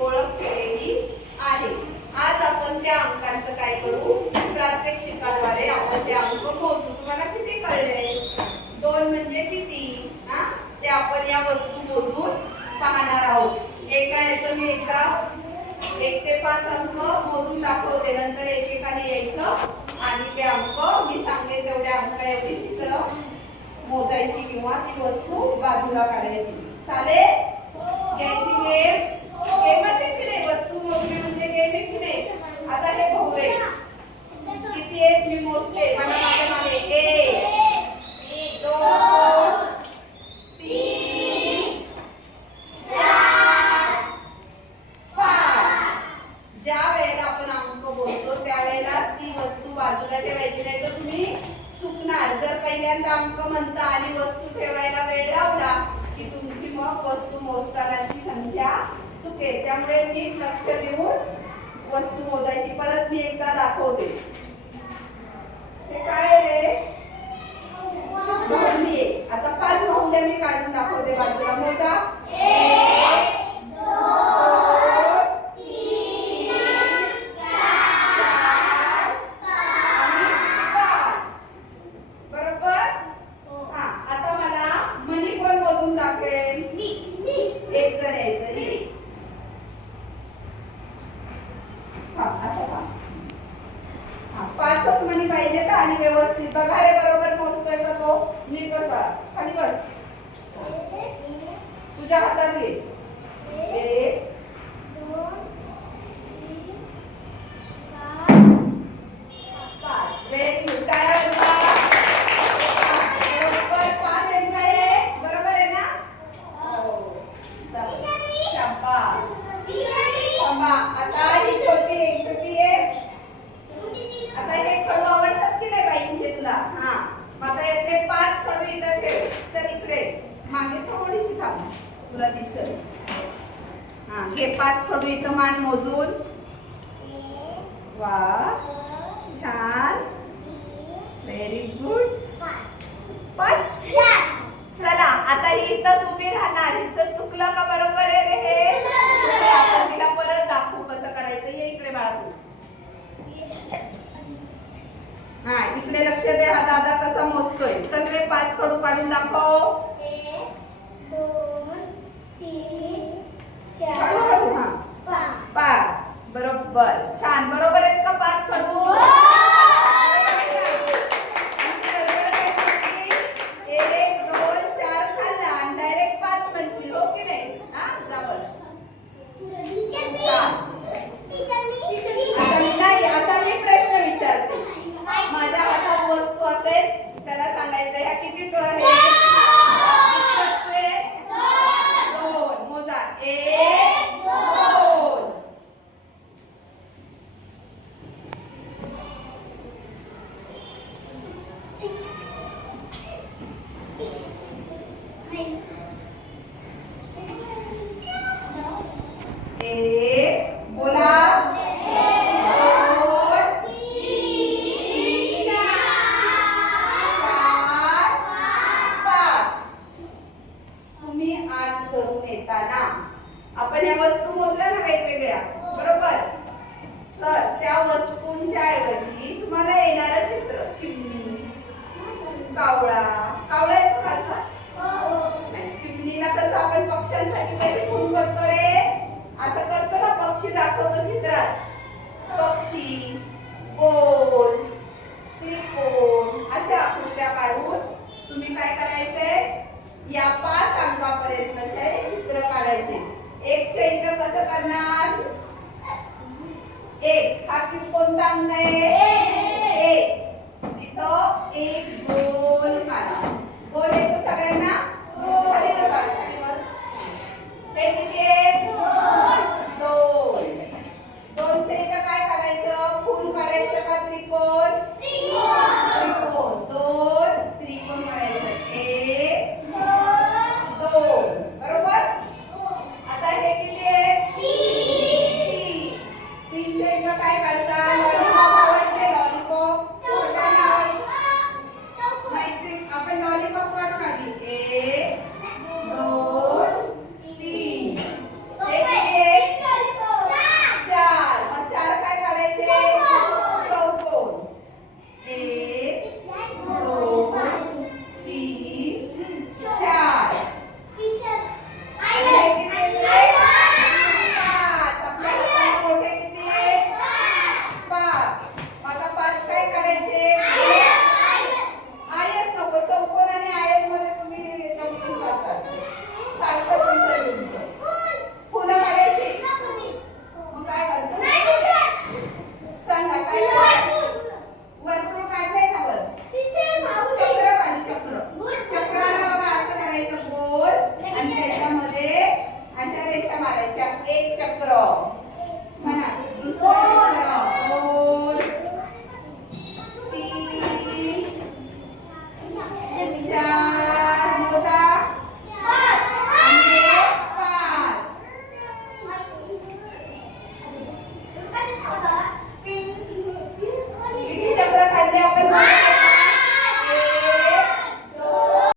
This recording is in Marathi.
ओळख केलेली आहे. आज आपण त्या अंकांचं काय करू, प्रात्यक्षिकाद्वारे आपण ते अंक मोजू. तुम्हाला किती कळले? 2 म्हणजे किती ते आपण या वस्तू मोजून पाहणार आहोत. एका याचं मी एकदा 1 ते 5 अंक मोजून दाखवते, नंतर एकेकाने यायचं आणि ते अंक मी सांगेन तेवढ्या अंक एवढी चित्र मोजायची किंवा ती वस्तू बाजूला काढायची. चालेल? घ्यायची गेम. गेमच आहे की नाही? वस्तू मोजणे म्हणजे गेम आहे की नाही? आता हे भोवरे किती आहेत मी मोजते, मला माझ्या मागे 1 2 3 4 5. ज्या वेळेला आपण अंक बोलतो त्यावेळेला ती वस्तू बाजूला ठेवायची, नाही तर तुम्ही चुकणार. जर पहिल्यांदा अंक म्हणता आणि वस्तू ठेवायला वेळ लावला की तुमची मग वस्तू मोजतानाची संख्या चुकेल. त्यामुळे नीट लक्ष देऊन वस्तू मोजायची. परत मी एकदा दाखवते. हे काय रे? भांडी. आता 5 भांड्या मी काढून दाखवते बाजूला. मोजा. 1 2 3 4 5. बरोबर? आता मला मनी कोण मोजून दाखवेल? एक जण यायचं. असं का? 5च मनी पाहिजे का? आणि व्यवस्थित बघा रे, बरोबर मोजतोय का तो? नीट बस बाळा, खाली बस. तुझ्या हातात घे. 1 2 3 4 5. Very good. टाळ्या वाजवा. बरोबर 5 आहे काय? बरोबर आहे ना? हो. शाबास. थांबा. आता ही छोटी आहे. आता हे खडू आवडतात की नाही बाईंचे तुला? आता यातले 5 खडू इथं ठेव. चल इकडे मागे थोडीशी थांब, तुला दिसेल. घे 5 खडू इथं मान मोजून. वा, छान, व्हेरी गुड. 5. चला आता ही इथंच उभी राहणार. हिचं चुकलं का बरोबर आहे रे हे? आपण तिला परत दाखवू कसं करायचं. ये इकडे बाळा तू. इकडे लक्ष दे. हा दादा कसा मोजतोय. सगळे 5 खडू काढून दाखव. 1 2 3 हळू 4 हळू. 5. बरोबर. छान. बरोबर आहेत का 5 खडू? 1 2 4 खाल्ला आणि डायरेक्ट 5 म्हटली. हो की नाही? जा बस. आता मी प्रश्न विचारते. माझ्या हातात वस्तू असेल त्याला सांगायचं ह्या किती आहे? किती वस्तू आहे? 2. मोजा. 1 2. बोला. 2 3 4 5. तुम्ही आज घरून येताना आपण या वस्तू मोजल्या ना वेगवेगळ्या, बरोबर? तर त्या वस्तूंच्या ऐवजी तुम्हाला येणारं चित्र, चिमणी, कावळा. कावळा येतो काढता? चिमणीला कसं आपण पक्ष्यांसाठी कशी खून करतो रे? असं करतो ना, पक्षी दाखवतो चित्रात. पक्षी, गोल, त्रिकोण अशा आकृत्या काढून तुम्ही काय करायचंय? या 5 अंकापर्यंतचे चित्र काढायचे. 1 च्या इथं कसं करणार? 1 हा कोणता अंक आहे? 1. तिथं 1 2